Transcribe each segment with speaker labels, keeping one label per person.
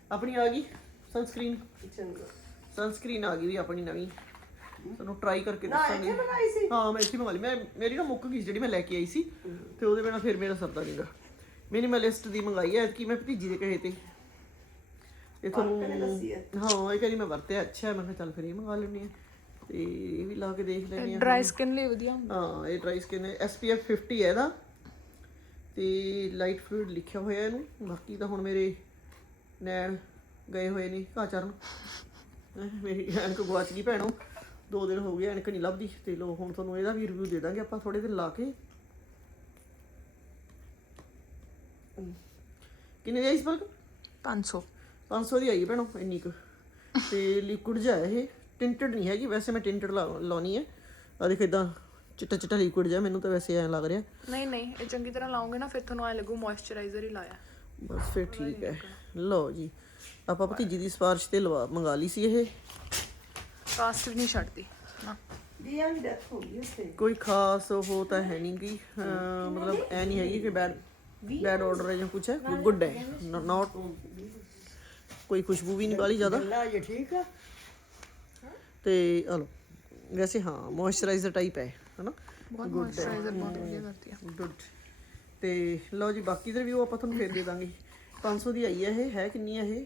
Speaker 1: ਆਪਣੀ ਆ ਗਈ ਸਨਸਕ੍ਰੀਨ। ਸਨਸਕ੍ਰੀਨ ਆ ਗਈ ਵੀ ਆਪਣੀ ਨਵੀਂ, ਤੁਹਾਨੂੰ ਟਰਾਈ ਕਰਕੇ ਦੱਸਾਂਗੇ। ਹਾਂ ਮੈਂ ਇੱਥੇ ਮੰਗਾ ਲਈ। ਮੇਰੀ ਨਾ ਮੁੱਕ ਗਈ ਜਿਹੜੀ ਮੈਂ ਲੈ ਕੇ ਆਈ ਸੀ, ਤੇ ਉਹਦੇ ਬਿਨਾਂ ਫਿਰ ਮੇਰਾ ਸਰਦਾ ਨਹੀਂਗਾ। ਮਿਨੀਮਲਿਸਟ ਦੀ ਮੰਗਾਈ ਹੈ ਕਿ ਮੈਂ ਭਤੀਜੀ ਦੇ ਕਹੇ ਤੇ ਇਹ ਤੁਹਾਨੂੰ ਹਾਂ ਇਹ ਕਹਿੰਦੀ ਮੈਂ ਵਰਤਿਆ ਅੱਛਾ, ਮੈਂ ਕਿਹਾ ਚੱਲ ਫਿਰ ਇਹ ਮੰਗਾ ਲੈਂਦੀ ਹਾਂ ਤੇ ਇਹ ਵੀ ਲਾ ਕੇ ਦੇਖ ਲੈਂਦੇ ਹਾਂ।
Speaker 2: ਡਰਾਈ ਸਕਿਨ ਲਈ ਵਧੀਆ ਹੁੰਦਾ।
Speaker 1: ਹਾਂ ਇਹ ਡਰਾਈ ਸਕਿਨ ਹੈ, SPF 50 ਹੈ ਇਹਦਾ ਤੇ ਲਾਈਟ ਫਲੂਇਡ ਲਿਖਿਆ ਹੋਇਆ ਇਹਨੂੰ। ਬਾਕੀ ਤਾਂ ਹੁਣ ਮੇਰੇ ਨੈਣ ਗਏ ਹੋਏ ਨੇ ਘਾਹ ਚਰਨ, ਮੇਰੀ ਐਨਕ ਗੁਆਚ ਗਈ ਭੈਣੋ, 2 ਦਿਨ ਹੋ ਗਏ ਐਨਕ ਨਹੀਂ ਲੱਭਦੀ। ਤੇ ਲੋ ਹੁਣ ਤੁਹਾਨੂੰ ਇਹਦਾ ਵੀ ਰਿਵਿਊ ਦੇ ਦਾਂਗੇ ਆਪਾਂ ਥੋੜੇ ਦਿਨ ਲਾ ਕੇ। ਕਿੰਨੇ ਦੀ ਆਈ ਸੀ ਬਲਕ? 500 ਦੀ ਆਈ ਹੈ ਭੈਣੋ ਇੰਨੀ ਕੁ। ਤੇ ਲਿਕੁਇਡ ਜਿਹਾ ਇਹ, ਟਿੰਟਡ ਨਹੀਂ ਹੈਗੀ ਵੈਸੇ, ਮੈਂ ਟਿੰਟਡ ਲਾਉਣੀ ਹੈ। ਆ ਦੇਖ ਇਦਾਂ ਚਿੱਟਾ ਚਿੱਟਾ ਲਿਕੁਇਡ ਜਿਹਾ, ਮੈਨੂੰ ਤਾਂ ਵੈਸੇ ਐਂ ਲੱਗ ਰਿਹਾ।
Speaker 2: ਨਹੀਂ ਇਹ ਚੰਗੀ ਤਰ੍ਹਾਂ ਲਾਉਂਗੇ ਨਾ ਫਿਰ ਤੁਹਾਨੂੰ ਐ ਲੱਗੂ ਮੋਇਸਚਰਾਈਜ਼ਰ ਹੀ ਲਾਇਆ।
Speaker 1: ਬਸ ਫਿਰ ਠੀਕ ਹੈ। ਲਓ ਜੀ ਆਪਾਂ ਭਤੀਜੀ ਦੀ ਸਿਫਾਰਿਸ਼ ਤੇ ਮੰਗਾ ਲਈ ਸੀ ਇਹ।
Speaker 2: ਕਾਸਟ ਵੀ ਨਹੀਂ ਛੱਡਦੀ ਨਾ।
Speaker 1: ਕੋਈ ਖਾਸ ਉਹ ਤਾਂ ਹੈ ਨਹੀਂ ਗੀ, ਮਤਲਬ ਐ ਨਹੀਂ ਹੈਗੀ ਕਿ ਬੈਡ ਆਰਡਰ ਹੈ ਜਾਂ ਕੁਛ ਹੈ, ਗੁੱਡ ਹੈ। ਨੋਟ ਕੋਈ ਖੁਸ਼ਬੂ ਵੀ ਨਹੀਂ ਵਾਲੀ ਜ਼ਿਆਦਾ ਠੀਕ ਹੈ। ਤੇ ਹਲੋ ਵੈਸੇ ਹਾਂ ਮੋਇਸਚਰਾਈਜ਼ਰ ਟਾਈਪ ਹੈ ਹਨਾ,
Speaker 2: ਬਹੁਤ ਮੋਇਸਚਰਾਈਜ਼ਰ ਬਹੁਤ ਵਧੀਆ ਕਰਦੀ ਆ।
Speaker 1: ਗੁੱਡ। ਤੇ ਲਓ ਜੀ ਬਾਕੀ ਦਾ ਰਿਵਿਊ ਆਪਾਂ ਤੁਹਾਨੂੰ ਫੇਰ ਦੇ ਦਾਂਗੇ। 500 ਦੀ ਆਈ ਹੈ ਇਹ। ਹੈ ਕਿੰਨੀ ਹੈ ਇਹ?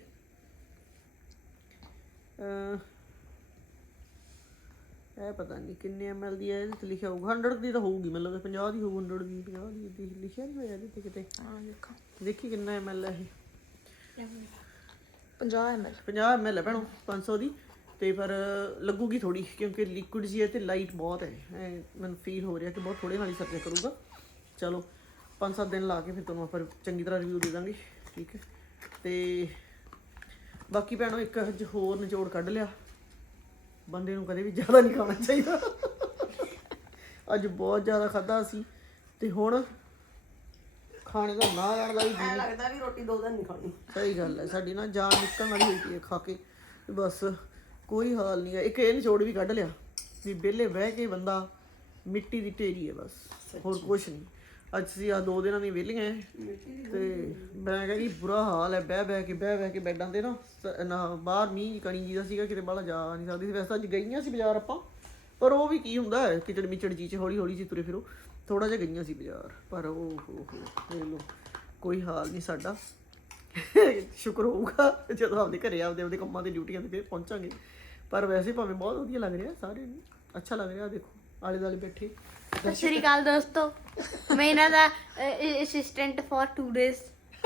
Speaker 1: ਇਹ ਪਤਾ ਨਹੀਂ ਕਿੰਨੇ ml ਦੀ ਹੈ, ਇਹਦੇ ਤੇ ਲਿਖਿਆ ਹੋਊਗਾ 100 ਦੀ ਤਾਂ ਹੋਊਗੀ, ਮੈਨੂੰ ਲੱਗਦਾ 50 ਦੀ ਹੋਊ। 100 ਦੀ 50 ਦੀ ਲਿਖਿਆ ਨਹੀਂ ਹੋਇਆ ਇਹਦੇ ਤੇ ਕਿਤੇ।
Speaker 2: ਹਾਂ ਦੇਖੋ
Speaker 1: ਦੇਖੀ ਕਿੰਨਾ ml ਹੈ ਇਹ।
Speaker 2: 50 ml
Speaker 1: 50 ml ਹੈ ਭੈਣੋ 500 ਦੀ। ਤੇ ਪਰ ਲੱਗੂਗੀ ਥੋੜੀ ਕਿਉਂਕਿ ਲਿਕੁਇਡ ਜੀ ਹੈ ਤੇ ਲਾਈਟ ਬਹੁਤ ਹੈ। ਮੈਨੂੰ ਫੀਲ ਹੋ ਰਿਹਾ ਕਿ ਬਹੁਤ ਥੋੜੇ ਨਾਲ ਹੀ ਸਰਜਾ ਕਰੂਗਾ। ਚਲੋ 5-7 ਦਿਨ ਲਾ ਕੇ ਫਿਰ ਤੁਹਾਨੂੰ ਆਪਾਂ ਚੰਗੀ ਤਰ੍ਹਾਂ ਰਿਵਿਊ ਦੇ ਦਾਂਗੇ, ਠੀਕ ਹੈ। ਤੇ ਬਾਕੀ ਭੈਣੋ ਇੱਕ ਅੱਜ ਹੋਰ ਨਿਚੋੜ ਕੱਢ ਲਿਆ, ਬੰਦੇ ਨੂੰ ਕਦੇ ਵੀ ਜ਼ਿਆਦਾ ਨਹੀਂ ਖਾਣਾ ਚਾਹੀਦਾ। ਅੱਜ ਬਹੁਤ ਜ਼ਿਆਦਾ ਖਾਧਾ ਸੀ ਤੇ ਹੁਣ ਖਾਣੇ ਦਾ ਨਾ ਲੈਣ ਦਾ ਵੀ ਜੀ ਲੱਗਦਾ ਵੀ ਰੋਟੀ 2 ਦਿਨ ਨਹੀਂ ਖਾਣੀ। ਸਹੀ ਗੱਲ ਹੈ, ਸਾਡੀ ਨਾ ਜਾਨ ਨਿਕਲਣ ਵਾਲੀ ਹੋਈ ਪਈ ਹੈ ਖਾ ਕੇ, ਬਸ ਕੋਈ ਹਾਲ ਨਹੀਂ ਹੈ। ਇੱਕ ਇਹ ਨਿਚੋੜ ਵੀ ਕੱਢ ਲਿਆ ਵੀ ਵਿਹਲੇ ਬਹਿ ਕੇ ਬੰਦਾ ਮਿੱਟੀ ਦੀ ਢੇਰੀ ਹੈ ਬਸ, ਹੋਰ ਕੁਛ ਨਹੀਂ। ਅੱਜ ਅਸੀਂ 2 ਦਿਨਾਂ ਦੀ ਵਿਹਲੀਆਂ ਤੇ ਮੈਂ ਕਹਿੰਦੀ ਬੁਰਾ ਹਾਲ ਹੈ, ਬਹਿ ਬਹਿ ਕੇ ਬੈਡਾਂ ਤੇ ਨਾ ਬਾਹਰ ਮੀਂਹ ਕਣੀ ਜੀ ਦਾ ਸੀਗਾ, ਕਿਤੇ ਬਾਹਲਾ ਜਾ ਨਹੀਂ ਸਕਦੀ ਸੀ। ਵੈਸੇ ਅੱਜ ਗਈਆਂ ਸੀ ਬਾਜ਼ਾਰ ਆਪਾਂ, ਪਰ ਉਹ ਵੀ ਕੀ ਹੁੰਦਾ ਹੈ ਕਿਚੜ ਮਿਚੜ ਜੀ 'ਚ ਹੌਲੀ ਹੌਲੀ ਜੀ ਤੁਰੇ ਫਿਰੋ, ਥੋੜਾ ਜਿਹਾ ਗਈਆਂ ਸੀ ਬਾਜ਼ਾਰ। ਪਰ ਉਹ ਦੇਖ ਲਓ ਕੋਈ ਹਾਲ ਨਹੀਂ ਸਾਡਾ। ਸ਼ੁਕਰ ਹੋਊਗਾ ਜਦੋਂ ਆਪਦੇ ਘਰੇ ਆਪਦੇ ਕੰਮਾਂ ਤੇ ਡਿਊਟੀਆਂ ਤੇ ਫਿਰ ਪਹੁੰਚਾਂਗੇ। ਪਰ ਵੈਸੇ ਭਾਵੇਂ ਬਹੁਤ ਵਧੀਆ ਲੱਗ ਰਿਹਾ, ਸਾਰਿਆਂ ਨੂੰ ਅੱਛਾ ਲੱਗ ਰਿਹਾ। ਦੇਖੋ ਆਲੇ ਦੁਆਲੇ ਬੈਠੇ।
Speaker 3: ਸਤਿ ਸ਼੍ਰੀ ਅਕਾਲ ਦੋਸਤੋ, ਮੈਂ ਇਹਨਾਂ ਦਾ ਅਸਿਸਟੈਂਟ ਫॉर 2 days।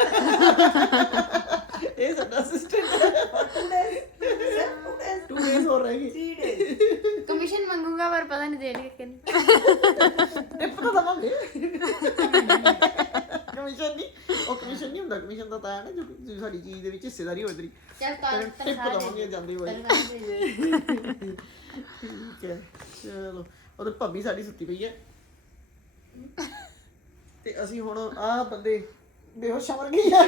Speaker 1: ਇਹ ਸਾਡਾ ਅਸਿਸਟੈਂਟ ਹੈ। 2 days ਹੋਰ ਰਹਿ ਗਏ।
Speaker 3: ਕਮਿਸ਼ਨ ਮੰਗੂਗਾ ਪਰ ਪਤਾ ਨਹੀਂ ਦੇਣਗੇ ਕਿ ਨਹੀਂ।
Speaker 1: ਟਿਪ ਤਾਂ ਦਵਾਂਗੇ। ਕਮਿਸ਼ਨ ਨਹੀਂ, ਉਹ ਕਮਿਸ਼ਨ ਨਹੀਂ ਹੁੰਦਾ। ਕਮਿਸ਼ਨ ਤਾਂ ਹੈ ਨਾ ਜੋ ਸਾਡੀ ਚੀਜ਼ ਦੇ ਵਿੱਚ ਹਿੱਸੇਦਾਰੀ ਹੋਵੇ ਤੇਰੀ। ਟਿਪ ਦਵਾਂਗੇ ਜਾਂਦੇ ਹੋਏ। ਠੀਕ ਹੈ ਚਲੋ। ਉਹਦੇ ਭਾਬੀ ਸਾਡੀ ਸੁੱਤੀ ਪਈ ਹੈ ਤੇ ਅਸੀਂ ਹੁਣ ਆਹ ਬੰਦੇ ਬੇਹੋਸ਼ਾਂ ਵਰਗੇ ਆ।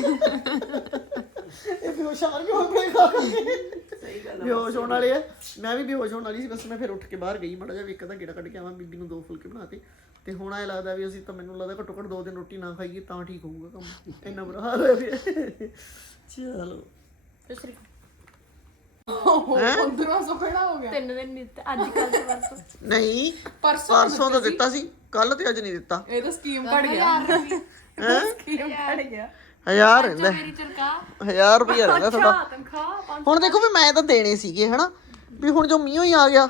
Speaker 1: ਇਹ ਬੇਹੋਸ਼ਾਂ ਵਰਗੇ ਹੋ ਗਏ ਖਾ ਕੇ। ਸਹੀ ਗੱਲ, ਬੇਹੋਸ਼ ਹੋਣ ਵਾਲੇ ਆ। ਮੈਂ ਵੀ ਬੇਹੋਸ਼ ਹੋਣ ਵਾਲੀ ਸੀ, ਬਸ ਮੈਂ ਫਿਰ ਉੱਠ ਕੇ ਬਾਹਰ ਗਈ ਮਾੜਾ ਜਿਹਾ, ਇੱਕ ਅੱਧਾ ਗੇੜਾ ਕੱਢ ਕੇ ਆਵਾਂ, ਬੀਬੀ ਨੂੰ 2 ਫੁਲਕੇ ਬਣਾ ਕੇ। ਤੇ ਹੁਣ ਐਂ ਲੱਗਦਾ ਵੀ ਅਸੀਂ ਤਾਂ, ਮੈਨੂੰ ਲੱਗਦਾ ਘੱਟੋ ਘੱਟ 2 ਦਿਨ ਰੋਟੀ ਨਾ ਖਾਈਏ ਤਾਂ ਠੀਕ ਹੋਊਗਾ ਕੰਮ। ਇੰਨਾ ਬੁਰਾ ਹਾਲ ਹੋਇਆ ਪਿਆ। ਚਲੋ
Speaker 2: ਉਧਰੋਂ ਸੁਖੜਾ ਹੋ ਗਿਆ।
Speaker 3: 3 ਦਿਨ ਨਹੀਂ ਦਿੱਤਾ, ਅੱਜ ਕੱਲ ਤੇ ਪਰਸੋਂ
Speaker 1: ਨਹੀਂ, ਪਰਸੋਂ ਤਾਂ ਦਿੱਤਾ ਸੀ, ਕੱਲ ਤੇ ਅੱਜ ਨਹੀਂ ਦਿੱਤਾ।
Speaker 2: ਇਹ ਤਾਂ ਸਕੀਮ ਘੜ ਗਿਆ। ਸਕੀਮ ਘੜ ਗਿਆ।
Speaker 1: 1000 ਰਹਿੰਦਾ,
Speaker 3: ਮੇਰੀ ਚਰਕਾ
Speaker 1: 1000 ਰੁਪਇਆ ਰਹਿੰਦਾ ਤੁਹਾਡਾ।
Speaker 2: ਤਨਖਾਹ
Speaker 1: ਹੁਣ ਦੇਖੋ ਵੀ ਮੈਂ ਤਾਂ ਦੇਣੇ ਸੀਗੇ ਹਨਾ, ਵੀ ਹੁਣ ਜੋ ਮੀਂਹ ਹੀ ਆ ਗਿਆ,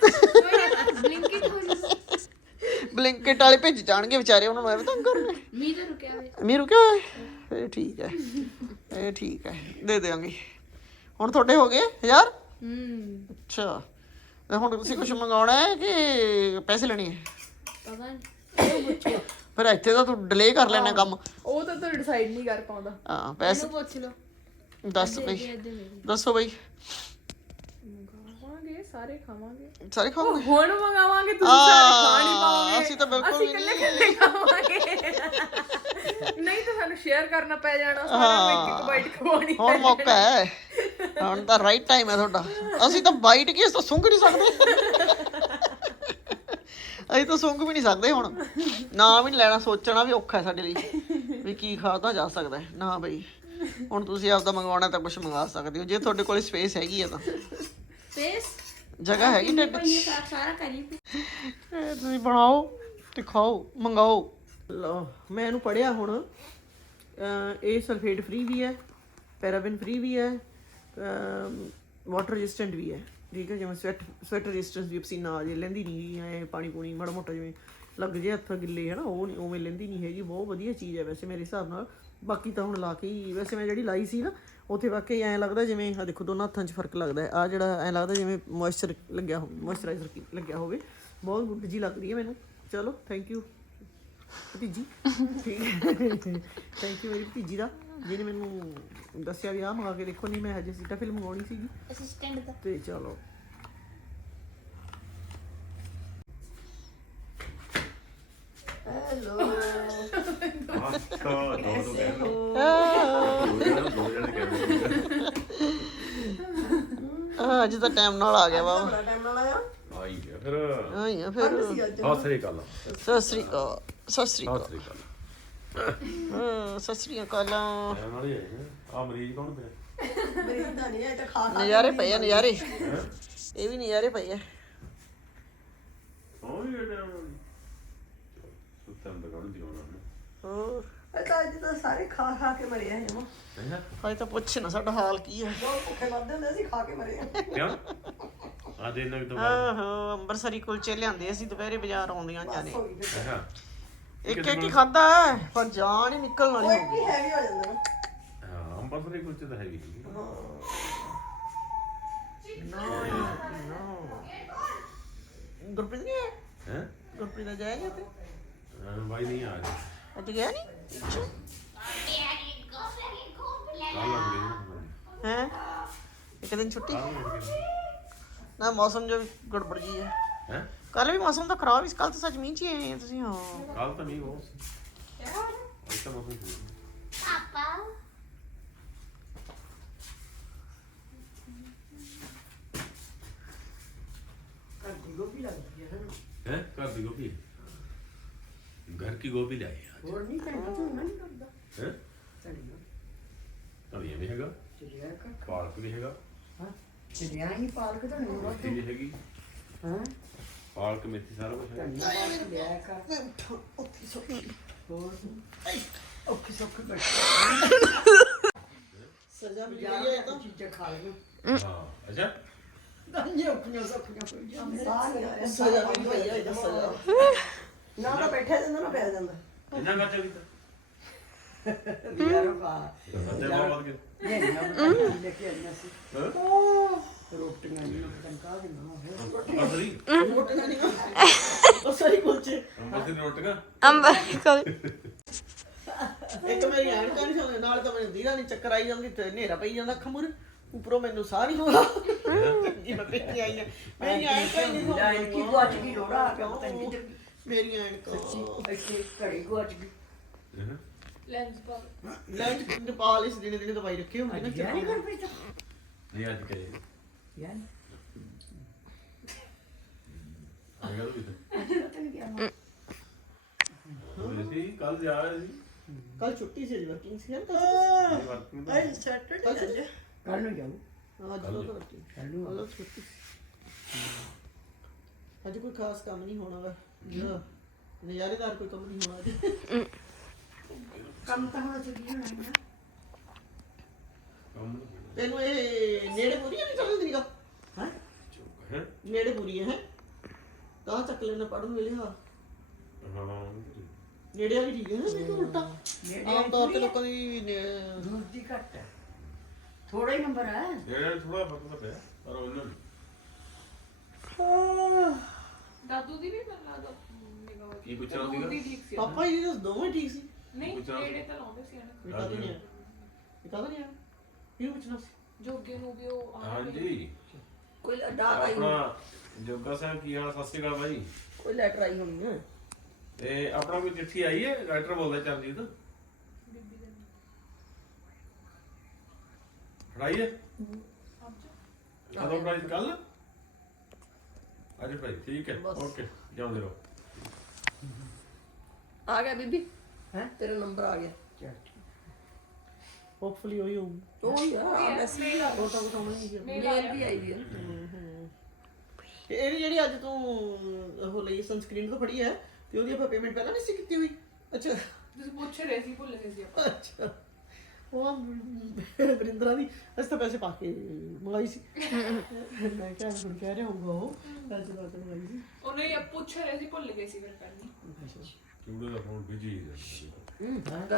Speaker 1: ਬਲਿੰਕਿਟ ਵਾਲੇ ਭੇਜ ਜਾਣਗੇ ਵਿਚਾਰੇ, ਉਹਨਾਂ ਨੂੰ ਐਵੇਂ ਤੰਗ ਕਰਨਾ।
Speaker 3: ਮੀਂਹ ਤਾਂ ਰੁਕਿਆ ਹੋਇਆ।
Speaker 1: ਮੀਂਹ ਰੁਕਿਆ ਹੋਇਆ? ਇਹ ਠੀਕ ਹੈ, ਇਹ ਠੀਕ ਹੈ, ਦੇ ਦਿਆਂਗੇ। ਹੁਣ ਤੁਹਾਡੇ ਹੋ ਗਏ 1000? ਅੱਛਾ, ਤੇ ਹੁਣ ਤੁਸੀਂ ਕੁਝ ਮੰਗਾਉਣਾ ਹੈ ਕਿ ਪੈਸੇ ਲੈਣੇ ਹੈ?
Speaker 3: ਪਤਾ ਨਹੀਂ,
Speaker 1: ਫਿਰ ਇੱਥੇ ਤਾਂ ਤੂੰ ਡਿਲੇ ਕਰ ਲੈਣਾ ਕੰਮ।
Speaker 2: ਉਹ ਤਾਂ ਤੂੰ ਡਿਸਾਈਡ ਨਹੀਂ ਕਰ ਪਾਉਂਦਾ।
Speaker 1: ਹਾਂ ਪੈਸੇ
Speaker 3: ਪੁੱਛ ਲਓ।
Speaker 1: ਦੱਸ ਬਈ, ਦੱਸੋ ਬਈ।
Speaker 2: ਖਾਵਾਂਗੇ ਸਾਰੇ, ਖਾਵਾਂਗੇ
Speaker 1: ਸਾਰੇ ਖਾਓਗੇ?
Speaker 2: ਹੁਣ ਮੰਗਾਵਾਂਗੇ, ਤੁਸੀਂ ਸਾਰੇ ਖਾ ਨਹੀਂ ਪਾਓਗੇ।
Speaker 1: ਅਸੀਂ ਤਾਂ ਬਿਲਕੁਲ ਵੀ
Speaker 2: ਇਕੱਲੇ ਖਾਵਾਂਗੇ। ਨਹੀਂ ਤਾਂ ਸਾਨੂੰ ਸ਼ੇਅਰ ਕਰਨਾ ਪੈ ਜਾਣਾ, ਸਾਰਿਆਂ ਨੂੰ ਇੱਕ ਬਾਈਟ ਖਵਾਉਣੀ।
Speaker 1: ਹੁਣ ਮੌਕਾ ਹੈ, ਹੁਣ ਤਾਂ ਰਾਈਟ ਟਾਈਮ ਹੈ ਤੁਹਾਡਾ। ਅਸੀਂ ਤਾਂ ਬਾਈਟ ਕੀ, ਅਸੀਂ ਤਾਂ ਸੁੰਘ ਨਹੀਂ ਸਕਦੇ। ਅਸੀਂ ਤਾਂ ਸੁੰਘ ਵੀ ਨਹੀਂ ਸਕਦੇ ਹੁਣ, ਨਾਮ ਵੀ ਨਹੀਂ ਲੈਣਾ, ਸੋਚਣਾ ਵੀ ਔਖਾ ਹੈ ਸਾਡੇ ਲਈ ਵੀ ਕੀ ਖਾਧਾ ਜਾ ਸਕਦਾ ਹੈ। ਨਾ ਬਈ ਹੁਣ ਤੁਸੀਂ ਆਪਦਾ ਮੰਗਵਾਉਣਾ ਤਾਂ ਕੁਝ ਮੰਗਾ ਸਕਦੇ ਹੋ ਜੇ ਤੁਹਾਡੇ ਕੋਲ ਸਪੇਸ ਹੈਗੀ ਆ ਤਾਂ।
Speaker 3: ਸਪੇਸ
Speaker 1: ਜਗ੍ਹਾ ਹੈਗੀ ਟੱਟ
Speaker 3: ਸਾਰਾ ਕਰੀ
Speaker 1: ਤੁਸੀਂ ਬਣਾਓ ਤੇ ਖਾਓ ਮੰਗਾਓ। ਲਓ ਮੈਂ ਇਹਨੂੰ ਪੜਿਆ ਹੁਣ। ਇਹ ਸਲਫੇਟ ਫ੍ਰੀ ਵੀ ਹੈ, ਪੈਰਾਬਨ ਫ੍ਰੀ ਵੀ ਹੈ, ਵਾਟਰ ਰੈਜ਼ਿਸਟੈਂਟ ਵੀ ਹੈ। ਠੀਕ ਹੈ, ਜਿਵੇਂ ਸਵੈਟ ਰੈਜ਼ਿਸਟੈਂਸ ਵੀ ਪਸੀਨਾ ਆ ਜੇ ਲੈਂਦੀ ਨਹੀਂ ਐ, ਪਾਣੀ ਪੂਣੀ ਮਾੜਾ ਮੋਟਾ ਜਿਵੇਂ ਲੱਗ ਜੇ ਹੱਥ ਗਿੱਲੇ ਹੈ ਨਾ, ਉਹ ਨਹੀਂ ਉਵੇਂ ਲੈਂਦੀ ਨਹੀਂ ਹੈਗੀ। ਬਹੁਤ ਵਧੀਆ ਚੀਜ਼ ਹੈ ਵੈਸੇ ਮੇਰੇ ਹਿਸਾਬ ਨਾਲ। ਬਾਕੀ ਤਾਂ ਹੁਣ ਲਾ ਕੇ ਹੀ ਵੈਸੇ ਮੈਂ ਜਿਹੜੀ ਲਾਈ ਸੀ ਨਾ ਉੱਥੇ ਵਾਕਈ ਐਂ ਲੱਗਦਾ ਜਿਵੇਂ ਆਹ ਦੇਖੋ ਦੋਨਾਂ ਹੱਥਾਂ 'ਚ ਫਰਕ ਲੱਗਦਾ ਹੈ। ਆਹ ਜਿਹੜਾ ਐਂ ਲੱਗਦਾ ਜਿਵੇਂ ਮੋਇਸਚਰ ਲੱਗਿਆ ਹੋਵੇ, ਮੋਇਸਚਰਾਈਜ਼ਰ ਲੱਗਿਆ ਹੋਵੇ। ਬਹੁਤ ਗੁੱਡ ਜੀ ਲੱਗਦੀ ਹੈ ਮੈਨੂੰ। ਚਲੋ ਥੈਂਕ ਯੂ ਭਤੀਜੀ। ਠੀਕ ਹੈ, ਥੈਂਕ ਯੂ ਮੇਰੀ ਭਤੀਜੀ ਦਾ ਜਿਹਨੇ ਮੈਨੂੰ ਦੱਸਿਆ ਵੀ ਆਹ ਮੰਗਾ ਕੇ ਦੇਖੋ। ਨਹੀਂ ਮੈਂ ਹਜੇ ਸੀਟਾਫਿਲ ਮੰਗਵਾਉਣੀ ਸੀਗੀ
Speaker 3: ਅਸਿਸਟੈਂਟ ਦਾ।
Speaker 1: ਤੇ ਚਲੋ ਹੈਲੋ ਅੱਜ ਤਾਂ ਟਾਈਮ ਨਾਲ ਆ ਗਿਆ ਵਾ। ਟਾਈਮ ਨਾਲ ਆਇਆ
Speaker 4: ਆਈ ਗਿਆ ਫਿਰ
Speaker 1: ਆਈ ਆ ਫਿਰ।
Speaker 4: ਸਤਿ ਸ੍ਰੀ ਅਕਾਲ।
Speaker 1: ਸਤਿ ਸ੍ਰੀ ਅਕਾਲ। ਸਤਿ ਸ੍ਰੀ ਅਕਾਲ।
Speaker 4: ਸਤਿ ਸ੍ਰੀ ਅਕਾਲ।
Speaker 1: ਹਾਂ ਸਤਿ ਸ੍ਰੀ ਅਕਾਲ।
Speaker 4: ਟਾਈਮ ਨਾਲ ਹੀ ਆਏ ਆ। ਮਰੀਜ਼ ਕੌਣ ਪਿਆ?
Speaker 1: ਮਰੀਜ਼ ਤਾਂ ਨਹੀਂ ਆਇਆ ਤਾਂ ਖਾ ਨਜ਼ਾਰੇ ਪਏ ਆ ਨਜ਼ਾਰੇ। ਇਹ ਵੀ ਨਜ਼ਾਰੇ ਪਏ ਆ।
Speaker 4: ਉਹ ਵੀ ਟਾਈਮ ਨਾਲ ਸੁੱਤਾਂ ਦਾ ਕਾਹਨੂੰ ਦਿਵਾਉਣਾ
Speaker 1: ਹੋਰ
Speaker 5: ਤਾਂ ਅੱਜ ਤਾਂ ਸਾਰੇ ਖਾ ਖਾ ਕੇ ਮਰੇ ਆ ਜਮਾ।
Speaker 4: ਹੈ
Speaker 1: ਹਾਏ ਤਾਂ ਪੁੱਛ ਨਾ ਸਾਡਾ ਹਾਲ ਕੀ ਹੈ।
Speaker 5: ਬਹੁਤ ਭੁੱਖੇ ਮਰਦੇ ਹੁੰਦੇ ਸੀ ਖਾ ਕੇ ਮਰੇ ਆ।
Speaker 4: ਕਿਉਂ ਆ ਦੇ ਨਗ ਤੋਂ
Speaker 1: ਆਹੋ ਅੰਬਰਸਰੀ ਕੁਲਚੇ ਲਿਆਂਦੇ ਅਸੀਂ ਦੁਪਹਿਰੇ ਬਾਜ਼ਾਰ ਆਉਂਦੀਆਂ ਜਾਣੇ।
Speaker 4: ਅੱਛਾ
Speaker 1: ਇੱਕ ਇੱਕ ਹੀ ਖਾਦਾ ਪਰ ਜਾਨ ਹੀ ਨਿਕਲਣ ਵਾਲੀ ਹੋ
Speaker 5: ਕੀ ਹੈਵੀ ਹੋ ਜਾਂਦਾ ਨਾ।
Speaker 4: ਹਾਂ ਅੰਬਰਸਰੀ ਕੁਲਚੇ ਤਾਂ ਹੈਗੀ ਸੀ।
Speaker 1: ਗੁਰਪ੍ਰੀਤ ਨਹੀਂ ਆਇਆ?
Speaker 4: ਹੈ
Speaker 1: ਗੁਰਪ੍ਰੀਤ ਦਾ ਜਾਏਗਾ ਤੇ
Speaker 4: ਭਾਈ ਨਹੀਂ ਆ ਰਿਹਾ
Speaker 1: ਅੱਜ ਗਿਆ ਨਹੀਂ? ਅੱਛਾ
Speaker 4: ਕੱਲ ਲੱਗ ਗਈ
Speaker 1: ਹੈ ਇੱਕ ਦਿਨ ਛੁੱਟੀ ਨਾ। ਮੌਸਮ ਜੋ ਵੀ ਗੜਬੜ ਜੀ ਹੈ।
Speaker 4: ਹੈ
Speaker 1: ਕੱਲ ਵੀ ਮੌਸਮ ਤਾਂ ਖਰਾਬ ਸੀ। ਕੱਲ ਤਾਂ ਸੱਚ ਮੀਂਹ ਚ ਹੀ ਆਏ ਆ ਤੁਸੀਂ। ਹਾਂ
Speaker 4: ਕੱਲ ਤਾਂ ਨਹੀਂ ਬਹੁਤ ਸੀ। ਅੱਜ ਤਾਂ ਮੌਸਮ ਠੀਕ ਹੈ।
Speaker 3: ਪਾਪਾ
Speaker 5: ਘਰ ਦੀ ਗੋਭੀ ਲੱਗਦੀ ਹੈ ਨਾ।
Speaker 4: ਹੈ ਘਰ ਦੀ ਗੋਭੀ घर की गोभी लाई आज।
Speaker 5: ਹੋਰ ਨਹੀਂ ਕਰਦਾ ਤੂੰ ਨਹੀਂ ਕਰਦਾ।
Speaker 4: है
Speaker 5: ਚੜੀਆਂ
Speaker 4: धनिया भी हैगा
Speaker 5: ਚੜੀਆਂ ਕਰ
Speaker 4: पालक भी हैगा
Speaker 5: ਹਾਂ ਚੜੀਆਂ ਹੀ ਪਾਲਕ ਤਾਂ ਨਹੀਂ
Speaker 4: मेथी भी हैगी
Speaker 5: ਹਾਂ
Speaker 4: पालक मेथी सारा कुछ है।
Speaker 5: ਧਨੀਆ ਪਾ ਲਿਆ ਕਰ।
Speaker 1: ਮੈਂ ਉੱਠਾਂ ਉੱਥੇ ਸੌਖੀ
Speaker 5: ਹੋਰ ਔਖੇ ਸੌਖੇ ਬੈਠ
Speaker 1: ਸਜ਼ਾ ਮਿਲੀ
Speaker 5: ਜਾ
Speaker 1: ਹੈ ਤਾਂ
Speaker 5: ਚੀਜ਼ਾਂ ਖਾ ਲਈਆਂ।
Speaker 4: हाँ अच्छा
Speaker 5: ਧਨੀਆ ਔਖੀਆਂ ਸੌਖੀਆਂ ਹੋਈ ਜਾਂਦੀਆਂ।
Speaker 1: ਸਜ਼ਾ ਮਿਲੀ ਪਈ ਹੈ ਇਹਦਾ ਸਜ਼ਾ।
Speaker 5: ਨਾ ਤਾਂ ਬੈਠਿਆ ਜਾਂਦਾ ਨਾ ਪਿਆ ਜਾਂਦਾ।
Speaker 4: कितना खर्चा किया
Speaker 5: ਯਾਰੋ ਪਾ
Speaker 4: खर्चा बहुत के
Speaker 5: ਇਹ ਨਾ ਲੈ ਕੇ ਆਈਆਂ ਸੀ
Speaker 4: हैं
Speaker 5: ਰੋਟੀਆਂ ਨਹੀਂ ਤਨਕਾ ਦੇ ਨਾ ਹੋਵੇ।
Speaker 4: अंबरसरी
Speaker 1: ਉਹ ਸਾਰੀ ਕੁਲਚੇ
Speaker 4: अंबरसरी रोटियां
Speaker 1: ਇੱਕ ਮੇਰੀ ਐਨਕਾਂ ਨਹੀਂ ਚੱਲਦੀ ਨਾਲ ਤਾਂ ਮੈਨੂੰ ਦੀਦਾ ਨਹੀਂ ਚੱਕਰ ਆਈ ਜਾਂਦੀ ਤੇ ਹਨੇਰਾ ਪਈ ਜਾਂਦਾ ਅੱਖਾਂ ਮੂਹਰੇ। ਉੱਪਰੋਂ ਮੈਨੂੰ ਸਾਹ ਨਹੀਂ ਆਉਂਦਾ। ਚੰਗੀ ਮੈਂ ਪੇਕੀ ਆਈ ਆ ਮੇਰੀਆਂ ਐਨਕਾਂ ਹੀ ਨਹੀਂ
Speaker 5: ਲੈ ਕੀ ਗੁਆਚ ਗਈ ਲੋੜਾ ਆ ਕੇ ਪਤਾ ਨਹੀਂ ਕਿੱਧਰ ਗਈ।
Speaker 1: ਮੇਰੀਆਂ ਐਨਕਾਂ
Speaker 5: ਇੱਥੇ ਘੜੀ ਗੁਆਚ ਗਈ।
Speaker 2: ਲੈਂਸ ਪਾ
Speaker 1: ਲੈਂਜ ਨੇਪਾਲ ਇਸ ਦਿਨੇ ਦਿਨੇ ਦਵਾਈ ਰੱਖੀ ਹੁੰਦੀ ਨਾ
Speaker 5: ਯਾਰ ਨਹੀਂ ਕਰ ਪਈ ਤਾਂ
Speaker 4: नहीं आज के
Speaker 5: ਯਾਰ
Speaker 4: आएगा तो कितना
Speaker 5: ਪਤਾ ਨਹੀਂ ਕਿਹਾ
Speaker 4: जैसे कल जा रहे थे
Speaker 1: ਕੱਲ ਛੁੱਟੀ ਸੀ ਵਰਕਿੰਗ ਸੀ ਯਾਰ
Speaker 4: वर्किंग
Speaker 5: ਅੱਜ ਸੈਟਰਡੇ ਅੱਜ ਕੱਲ ਨੂੰ ਜਾਊ।
Speaker 1: ਅੱਜ ਤੋਂ ਰੱਖੀ
Speaker 5: ਕੱਲ ਨੂੰ
Speaker 1: ਕੱਲ ਛੁੱਟੀ ਅੱਜ ਕੋਈ ਖਾਸ ਕੰਮ ਨਹੀਂ ਹੋਣਾ ਵਾ ਜਿਹੜਾ ਨਜ਼ਾਰੇਦਾਰ ਕੋਈ ਕੰਮ ਨਹੀਂ ਹੋਣਾ ਅੱਜ।
Speaker 5: ਕੰਮ ਤਾਂ ਹੋਣਾ ਚਾਹੀਦਾ ਨਾ।
Speaker 4: कम
Speaker 1: ਤੈਨੂੰ ਇਹ ਨੇੜੇ ਪੂਰੀ ਨਹੀਂ ਚੱਲਦੀ ਤੇਰੀ ਗੱਲ
Speaker 5: ਹਾਂ
Speaker 4: है
Speaker 1: ਨੇੜੇ ਪੂਰੀ ਹੈ ਤਾਂ ਚੱਕ ਲੈਣਾ ਪੜਨ ਵੇਲੇ ਹਾਂ
Speaker 4: हाँ
Speaker 1: ਨੇੜੇ ਵੀ ਠੀਕ ਹੈ ਨਾ ਨਹੀਂ ਉਲਟਾ
Speaker 5: ਨੇੜੇ
Speaker 1: ਆਮ ਤੌਰ ਤੇ ਲੋਕਾਂ ਦੀ ਨੇ-
Speaker 5: ਦੂਰ ਦੀ ਘੱਟ ਹੈ। ਥੋੜਾ ਹੀ ਨੰਬਰ ਹੈ।
Speaker 4: ये थोड़ा फर्क तो है पर उन्होंने
Speaker 2: ਦਾਦੂ ਦੀ ਵੀ ਬੰਨਾ ਦਾ ਨਿਗਾਹ
Speaker 4: ਕੀ ਪੁੱਛਣਾ ਸੀਗਾ?
Speaker 2: ਦਾਦੂ ਦੀ ਠੀਕ ਸੀ
Speaker 1: ਪਾਪਾ ਜੀ ਤਾਂ ਦੋਵੇਂ ਠੀਕ ਸੀ।
Speaker 2: ਨਹੀਂ
Speaker 4: ਪੁੱਛਣਾ ਸੀ।
Speaker 2: ਨੇੜੇ ਤਾਂ ਲਾਉਂਦੇ ਸੀ ਨਾ
Speaker 1: ਬੇਟਾ ਤਾਂ ਨਹੀਂ ਆਇਆ ਬੇਟਾ ਤਾਂ ਨਹੀਂ ਆਇਆ ਇਹ ਪੁੱਛਣਾ ਸੀ।
Speaker 2: ਜੋਗੇ ਨੂੰ ਵੀ ਉਹ ਆਉਣਾ
Speaker 4: हाँ
Speaker 2: ਵੀ-
Speaker 4: जी
Speaker 5: ਕੋਈ ਡਾਕ ਆਈ
Speaker 4: अपना ਜੋਗਾ ਸਾਹਿਬ ਕੀ ਹਾਲ? ਸਤਿ ਸ਼੍ਰੀ ਅਕਾਲ ਭਾਈ।
Speaker 5: ਕੋਈ ਲੈਟਰ ਆਈ ਹੋਣੀ ਹੈ।
Speaker 4: ਤੇ ਆਪਣਾ ਕੋਈ ਚਿੱਠੀ ਆਈ ਹੈ? ਰਾਈਟਰ ਬੋਲਦਾ ਚਰਨਜੀਤ
Speaker 2: ਬੀਬੀ ਦੇ ਨਾਲ।
Speaker 4: ਫੜਾਈ ਹੈ
Speaker 2: ਅੱਜ
Speaker 4: ਕਦੋਂ ਫੜਾਈ? ਕੱਲ ਅੱਜ ਭਾਈ ਠੀਕ ਹੈ ਓਕੇ ਜਾਂਦੇ ਰਹੋ।
Speaker 5: ਆ ਗਿਆ ਬੀਬੀ ਹੈ ਤੇਰਾ ਨੰਬਰ ਆ ਗਿਆ। ਚਲ
Speaker 1: ਹੋਪਫੁਲੀ ਉਹੀ ਹੋਊ
Speaker 5: ਉਹ ਯਾਰ ਵੈਸੇ
Speaker 1: ਫੋਟੋ ਦਿਖਾਉਣੀ ਨਹੀਂ ਜੀ
Speaker 5: ਮੇਲ ਵੀ ਆਈ ਵੀ ਆ
Speaker 1: ਤੇ ਇਹਦੀ ਜਿਹੜੀ ਅੱਜ ਤੂੰ ਉਹ ਲਈ ਸਨਸਕ੍ਰੀਨ ਤੋਂ ਫੜੀ ਹੈ ਤੇ ਉਹਦੀ ਆਪਾਂ ਪੇਮੈਂਟ ਪਹਿਲਾਂ ਨਹੀਂ ਸੀ ਕੀਤੀ ਹੋਈ ਅੱਛਾ
Speaker 2: ਤੁਸੀਂ ਪੁੱਛ ਰਹੇ ਸੀ, ਭੁੱਲ ਗਏ ਸੀ ਆਪਾਂ।
Speaker 1: ਅੱਛਾ ਉਹ ਵਰਿੰਦਰਾ ਦੀ ਅਸੀਂ ਤਾਂ ਪੈਸੇ ਪਾ ਕੇ ਮੰਗਾਈ ਸੀ ਮੈਂ ਕਿਹਾ ਹੁਣ ਕਹਿ ਰਿਹਾ ਹੋਊਗਾ ਉਹ ਪੈਸੇ ਪਾ ਕੇ ਮੰਗਾਈ ਸੀ
Speaker 2: ਉਹ ਨਹੀਂ ਪੁੱਛ ਰਹੇ ਸੀ, ਭੁੱਲ ਗਏ ਸੀ ਫਿਰ ਕਰਨੀ।
Speaker 4: ਚੂੜੇ ਦਾ ਫੋਨ ਬਿਜੀ ਹੈ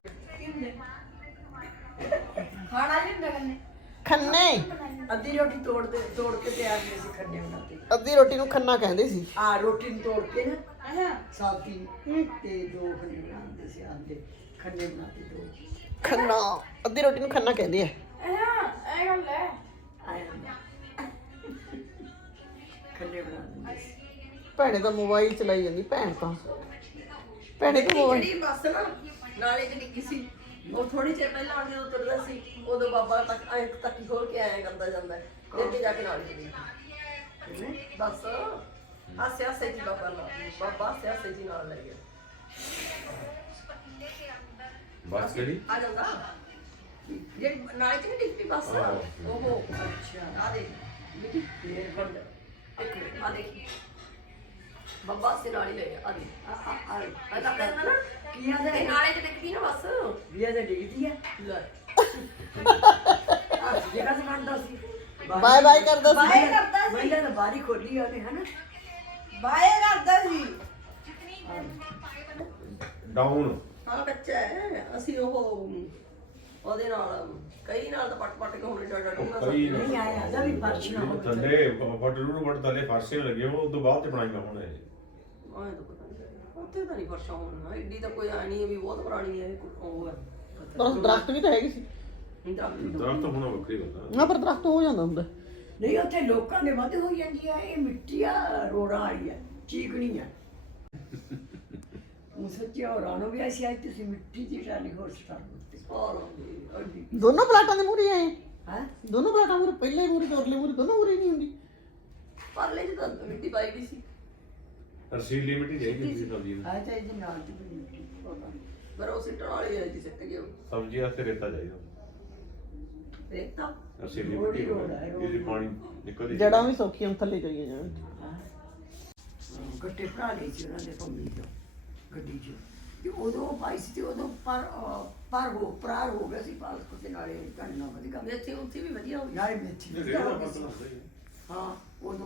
Speaker 3: ਖਾਣਾ ਨਹੀਂ ਹੁੰਦਾ ਕਰਨੇ
Speaker 1: ਖੰਨੇ
Speaker 5: ਅੱਧੀ ਰੋਟੀ ਤੋੜ ਕੇ ਤਿਆਰ ਨਹੀਂ ਸੀ ਖੰਡੇ ਬਣਾਤੇ
Speaker 1: ਅੱਧੀ ਰੋਟੀ ਨੂੰ ਖੰਨਾ ਕਹਿੰਦੇ ਸੀ
Speaker 5: ਆ ਰੋਟੀ ਨੂੰ ਤੋੜ ਕੇ ਨਾ ਸਾਗੀ ਤੇ 2 ਖੰਡੇ ਬਣਾਉਂਦੇ ਸੀ ਆਂਦੇ ਖੰਡੇ ਬਣਾਤੇ 2
Speaker 1: ਖੰਨਾ ਅੱਧੀ ਰੋਟੀ ਨੂੰ ਖੰਨਾ ਕਹਿੰਦੇ ਆ
Speaker 2: ਇਹ ਗੱਲ ਹੈ।
Speaker 5: ਆਏ ਖੰਡੇ ਬਣਾਉਂਦੇ ਸੀ
Speaker 1: ਭੈਣੇ ਤਾਂ ਮੋਬਾਈਲ ਚਲਾਈ ਜਾਂਦੀ ਭੈਣ ਤਾਂ ਭੈਣੇ ਤਾਂ ਮੋਬਾਈਲ
Speaker 5: ਜਿਹੜੀ ਬੱਸ ਨਾ ਨਾਲੇ ਚ ਡਿੱਗੀ ਸੀ ਉਹ ਥੋੜੀ ਚਿਰ ਪਹਿਲਾਂ ਆ ਜਦੋਂ ਤੁਰਦਾ ਸੀ ਉਦੋਂ ਬਾਬਾ ਤੱਕੀ ਖੋਲ ਕੇ ਆਇਆ ਕਰਦਾ ਜਾਂਦਾ ਫਿਰ ਅੱਗੇ ਜਾ ਕੇ ਨਾਲ ਚਲੀ ਗਈ ਬਸ ਹਾਸੇ ਹਾਸੇ ਜੀ ਬਾਬਾ ਹਾਸੇ ਹਾਸੇ ਜੀ ਨਾਲ ਲੈ ਗਿਆ
Speaker 4: ਬਸ ਕਿਹੜੀ
Speaker 5: ਆ ਜਾਂਦਾ ਜਿਹੜੀ ਨਾਲੇ ਚ ਨਹੀਂ ਡਿੱਗੀ ਬੱਸ ਉਹ ਅੱਛਾ ਆ ਦੇ ਮਿੱਟੀ ਫੇਰ ਬੰਦ ਇੱਕ ਮਿੰਟ ਆ ਦੇਖੀ ਬੱਬਾ ਸੇ ਨਾਲੀ ਲੈ ਗਿਆ ਆ ਦੇ ਆ ਤਾਂ ਕਹਿੰਦਾ ਨਾ ਕੀ ਆ ਦੇ ਨਾਲੇ ਚ ਡਿੱਗਦੀ ਨਾ ਬੱਸ ਵੀ ਆ ਤੇ ਡਿੱਗਦੀ ਆ ਲੈ ਆ ਜਿਹੜਾ ਸਮਾਂਦਾ ਸੀ
Speaker 1: ਬਾਏ ਬਾਏ ਕਰਦਾ ਸੀ
Speaker 5: ਬਾਏ ਕਰਦਾ ਸੀ ਮੈਂ ਤਾਂ ਬਾਰੀ ਖੋਲੀ ਉਹਨੇ ਹਨਾ
Speaker 3: ਬਾਏ ਕਰਦਾ ਸੀ
Speaker 4: ਡਾਊਨ
Speaker 5: ਹਾਂ ਬੱਚਾ ਹੈ ਅਸੀਂ ਉਹਦੇ ਨਾਲ ਕਈ ਨਾਲ ਤਾਂ ਪੱਟ ਕੇ ਹੁਣੇ ਡਾਡਾ
Speaker 4: ਕਈ
Speaker 5: ਨਹੀਂ ਆਇਆ ਉਹਦਾ ਵੀ ਫਰਸ਼ ਨਾ ਹੋਵੇ
Speaker 4: ਥੱਲੇ ਫਟ ਥੱਲੇ ਫਰਸ਼ੇ ਲੱਗੇ ਉਹ ਤੋਂ ਬਾਅਦ ਚ ਬਣਾਈਆਂ ਹੁਣ ਇਹ
Speaker 5: ਆਏ ਤਾਂ ਪਤਾ ਨਹੀਂ ਉੱਥੇ ਤਾਂ ਨਹੀਂ ਫਰਸ਼ਾਂ ਹੋਣਾ ਏਡੀ ਤਾਂ ਕੋਈ ਆ ਨਹੀਂ ਵੀ ਬਹੁਤ ਪੁਰਾਣੀ ਹੈ ਉਹ ਹੈ
Speaker 1: ਪਰ ਦਰਖਤ ਵੀ ਤਾਂ ਹੈਗੀ ਸੀ
Speaker 4: ਦਰਖਤ ਹੋਣਾ ਵੱਖਰੀ ਗੱਲ ਆ
Speaker 1: ਨਾ ਪਰ ਦਰਖਤ ਹੋ ਜਾਂਦਾ ਹੁੰਦਾ
Speaker 5: ਨਹੀਂ ਉੱਥੇ ਲੋਕਾਂ ਦੇ ਵੱਧ ਹੋ ਜਾਂਦੀ ਆ ਇਹ ਮਿੱਟੀ ਆ ਰੋੜਾਂ ਵਾਲੀ ਆ ਚੀਕਣੀ ਆ ਉਹ ਸੱਚੀ ਔਰਾਨੋ ਵੀ ਐਸੀ ਆਈ ਤੁਸੀਂ ਮਿੱਟੀ ਦੀ ਟਾਲੀ ਹੋਰ ਸਟਾਰਟ ਕਰਤੇ
Speaker 1: ਦੋਨੋਂ ਪਲਾਟਾਂ ਦੇ ਮੂਹਰੇ ਆਏ
Speaker 5: ਹੈ
Speaker 1: ਦੋਨੋਂ ਪਲਾਟਾਂ ਮੂਹਰੇ ਪਹਿਲੇ ਮੂਹਰੇ ਤੇ ਅਗਲੇ ਮੂਹਰੇ ਦੋਨੋਂ ਮੂਹਰੇ ਨਹੀਂ ਹੁੰਦੀ
Speaker 5: ਪਰਲੇ ਚ ਤਾਂ ਮਿੱਟੀ ਪਾਈ ਵੀ ਸੀ
Speaker 4: ਰਸੀਲੀ ਮਿੱਟੀ ਚਾਹੀਦੀ ਸੀ ਸਬਜ਼ੀ ਨੂੰ
Speaker 5: ਆ ਤਾਂ ਇਹਦੇ ਨਾਲ ਦੀ ਵੀ ਮਿੱਟੀ ਪਰ ਉਹ ਸਿੱਟਣ ਵਾਲੀ ਹੈ ਜੀ ਸਿੱਟ ਗਿਆ
Speaker 4: ਸਬਜ਼ੀ ਵਾਸਤੇ ਰੇਤਾ ਚਾਹੀਦਾ
Speaker 5: ਰੇਤਾ
Speaker 4: ਰਸੀਲੀ
Speaker 5: ਰੋਡ ਹੀ
Speaker 4: ਮਿੱਟੀ
Speaker 5: ਰੋਡ ਹੈ, ਰੋਡ
Speaker 4: ਇਹਦੇ
Speaker 5: ਹੀ।
Speaker 4: ਪਾਣੀ ਨਿਕਲਦੀ
Speaker 1: ਜੜਾਂ ਵੀ ਸੌਖੀਆਂ ਥੱਲੇ ਜਾਈਆਂ ਜਾਣ
Speaker 5: ਗੱਟੇ ਭਰਾ ਲਈ ਸੀ ਉਹਨਾਂ ਦੇ ਪੰਮੀ ਤੋਂ ਗੱਡੀ 'ਚ ਤੇ ਉਦੋਂ ਪਾਈ ਸੀ ਤੇ ਉਦੋਂ ਪ੍ਰਾਰ ਹੋ ਗਿਆ ਸੀ ਪਾਲਕ ਦੇ ਨਾਲੇ ਕੰਨਾ ਵਧੀਆ ਮੇਥੀ ਉੱਥੇ ਵੀ ਵਧੀਆ ਹੋ ਗਈ ਨਾਲੇ ਮੇਥੀ
Speaker 4: ਇਹ ਰੇਹ ਦਾ ਫਸਲ ਹੁੰਦਾ ਹੀ ਹੈ।
Speaker 5: ਹਾਂ ਉਦੋਂ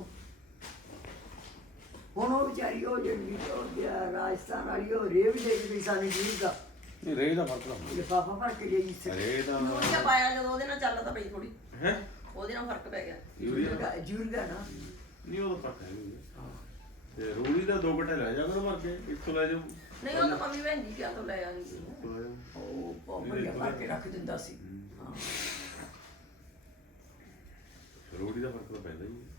Speaker 5: ਹੁਣ ਉਹ ਵਿਚਾਰੀ ਉਹ ਜਿਹੜੀ ਉਹ ਰਾਜਸਥਾਨ ਵਾਲੀ ਉਹ ਰੇਵ ਦੇ ਕੇ ਸਾਨੂੰ ਜੀਵ ਦਾ
Speaker 4: ਇਹ ਰੇਹ ਦਾ ਫਸਲ ਹੁੰਦਾ
Speaker 5: ਲਿਫਾਫਾ ਭਰ ਕੇ ਗਈ ਸੀ
Speaker 4: ਰੇਹ ਦਾ
Speaker 5: ਯੂਰੀਆ ਪਾਇਆ ਜਦੋਂ ਉਹਦੇ ਨਾਲ ਚੱਲਦਾ ਪਈ ਥੋੜੀ
Speaker 4: ਹੈ
Speaker 5: ਉਹਦੇ ਨਾਲ ਫਰਕ ਪੈ ਗਿਆ
Speaker 4: ਯੂਰੀਆ
Speaker 5: ਜੂਰੀਆ ਨਾ
Speaker 4: ਨਹੀਂ ਉਹ ਤਾਂ ਪੱਕਾ ਹੈ ਤੇ ਰੂੜੀ ਦਾ 2 ਘੰਟੇ ਲੈ ਜਾ ਕਰੋ ਮਰ ਕੇ ਇੱਥੋਂ ਲੈ ਜਾਓ
Speaker 5: ਨਹੀਂ ਉਹ ਤਾਂ ਮੰਮੀ ਭੈਣ ਜੀ ਕਿਹਾ ਤੋਂ ਲੈ ਆਈ ਸੀ
Speaker 4: ਇੱਥੋਂ ਲੈ ਜਾਓ।
Speaker 5: ਉਹ ਭਈਆ ਭਰ ਕੇ ਰੱਖ ਦਿੰਦਾ ਸੀ ਹਾਂ
Speaker 4: ਰੂੜੀ ਦਾ ਫਰਕ ਤਾਂ ਪੈਂਦਾ ਹੀ ਹੈ।